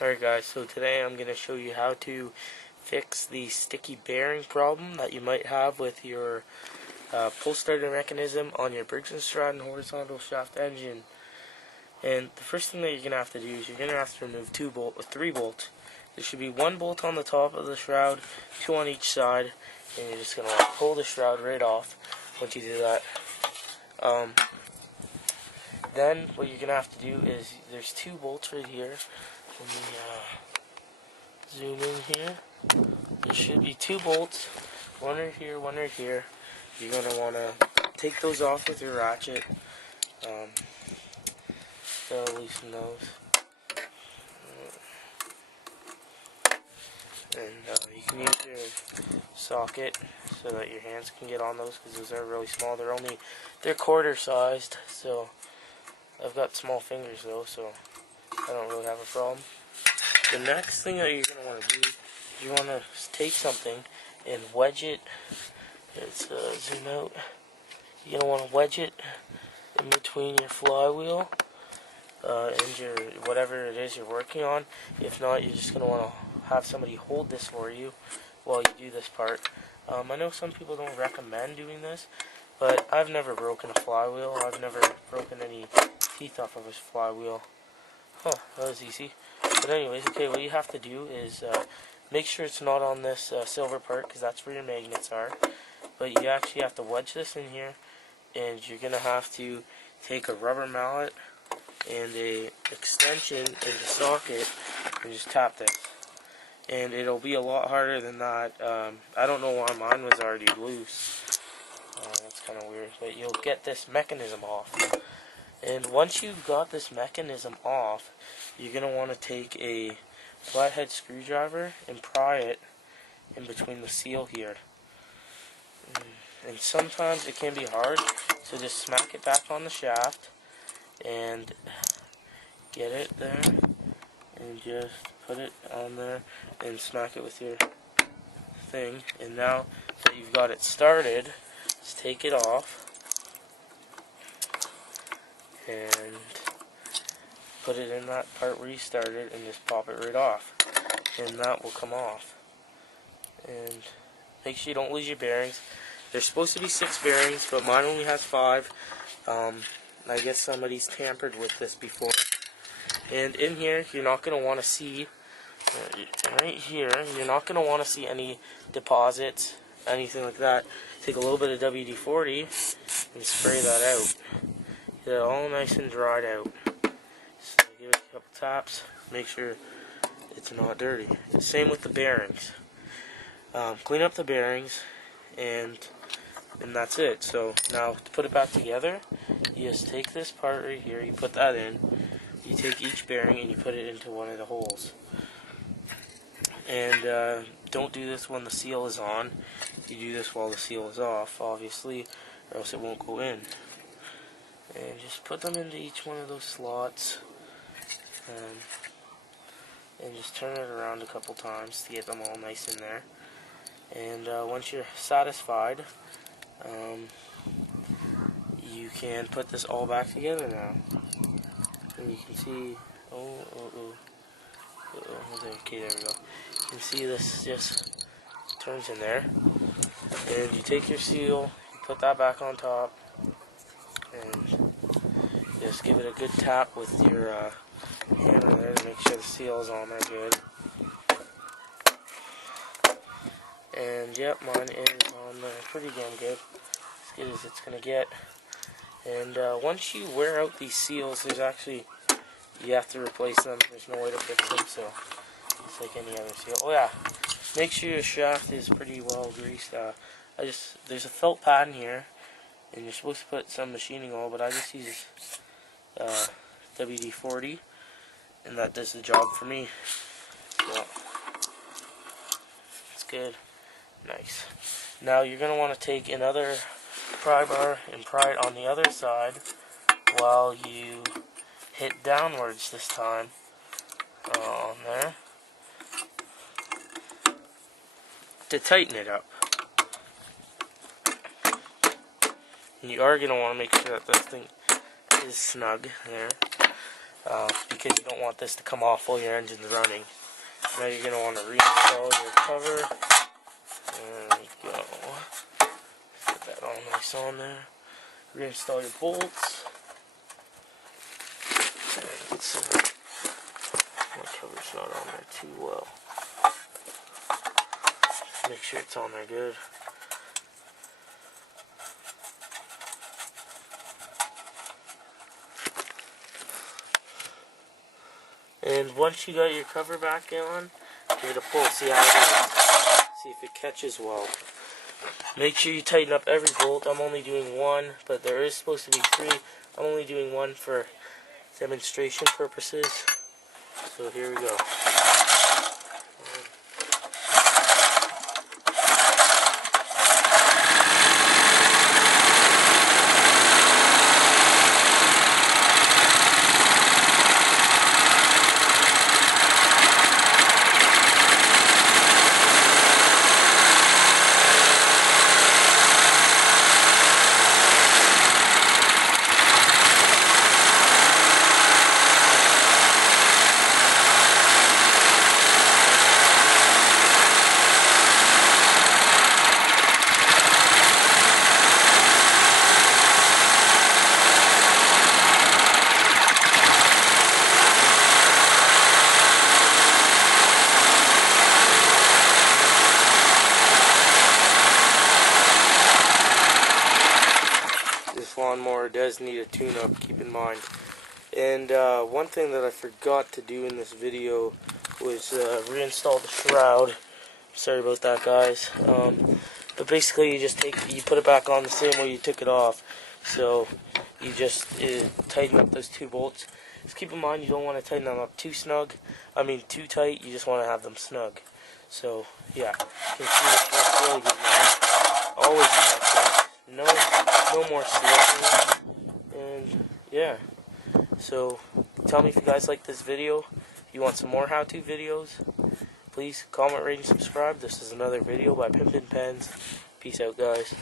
Alright guys, so today I'm going to show you how to fix the sticky bearing problem that you might have with your pull starter mechanism on your Briggs and Stratton horizontal shaft engine. And the first thing that you're going to have to do is you're going to have to remove three bolts. There should be one bolt on the top of the shroud, two on each side, and you're just going to pull the shroud right off once you do that. Then what you're going to have to do is there's two bolts right here. Let me zoom in here. There should be two bolts, one right here, one right here. You're going to want to take those off with your ratchet. That'll loosen those. And you can use your socket so that your hands can get on those, because those are really small. They're quarter sized, so I've got small fingers though, so I don't really have a problem. The next thing that you're going to want to do is you want to take something and wedge it. Let's zoom out. You're going to want to wedge it in between your flywheel and your whatever it is you're working on. If not, you're just going to want to have somebody hold this for you while you do this part. I know some people don't recommend doing this, but I've never broken a flywheel. I've never broken any teeth off of a flywheel. Huh, that was easy. But anyways, okay, what you have to do is make sure it's not on this silver part, because that's where your magnets are. But you actually have to wedge this in here, and you're going to have to take a rubber mallet and a extension in the socket and just tap this. And it'll be a lot harder than that. I don't know why mine was already loose. That's kind of weird. But you'll get this mechanism off. And once you've got this mechanism off, you're going to want to take a flathead screwdriver and pry it in between the seal here. And sometimes it can be hard, so just smack it back on the shaft and get it there and just put it on there and smack it with your thing. And now that you've got it started, just take it off and put it in that part where you started and just pop it right off, and that will come off. And make sure you don't lose your bearings. There's supposed to be 6 bearings, but mine only has 5. I guess somebody's tampered with this before. And in here, you're not going to want to see, right here, you're not going to want to see any deposits, anything like that. Take a little bit of WD-40 and spray that out. Get it all nice and dried out. So give it a couple taps, make sure it's not dirty. Same with the bearings. Clean up the bearings, and that's it. So now to put it back together, you just take this part right here, you put that in, you take each bearing and you put it into one of the holes. And don't do this when the seal is on. You do this while the seal is off, obviously, or else it won't go in. And just put them into each one of those slots, and just turn it around a couple times to get them all nice in there. And once you're satisfied, you can put this all back together now. And you can see, okay, there we go. You can see this just turns in there. And you take your seal, you put that back on top, and just give it a good tap with your hammer there to make sure the seal is on there good. And yep, mine is on there pretty damn good. As good as it's going to get. And once you wear out these seals, you have to replace them. There's no way to fix them, so it's like any other seal. Oh yeah, make sure your shaft is pretty well greased. There's a felt pad in here, and you're supposed to put some machining oil, but I just use WD-40, and that does the job for me. So it's good. Nice. Now you're going to want to take another pry bar and pry it on the other side while you hit downwards this time on there to tighten it up. And you are going to want to make sure that this thing is snug there. because you don't want this to come off while your engine's running. Now you're going to want to reinstall your cover. There we go. Put that all nice on there. Reinstall your bolts. My cover's not on there too well. Make sure it's on there good. And once you got your cover back on, give it a pull, see how it is. See if it catches well. Make sure you tighten up every bolt. I'm only doing one, but there is supposed to be 3. I'm only doing one for demonstration purposes. So here we go. Lawnmower does need a tune-up, keep in mind. And one thing that I forgot to do in this video was reinstall the shroud. Sorry about that, guys. But basically you put it back on the same way you took it off. So you just tighten up those 2 bolts. Just keep in mind you don't want to tighten them up too tight. You just want to have them snug. So yeah, you can see it's really good now. Always like that. No more slip. And yeah, so tell me if you guys like this video. If you want some more how-to videos, please comment, rate, and subscribe. This is another video by Pimpin' Pens. Peace out, guys.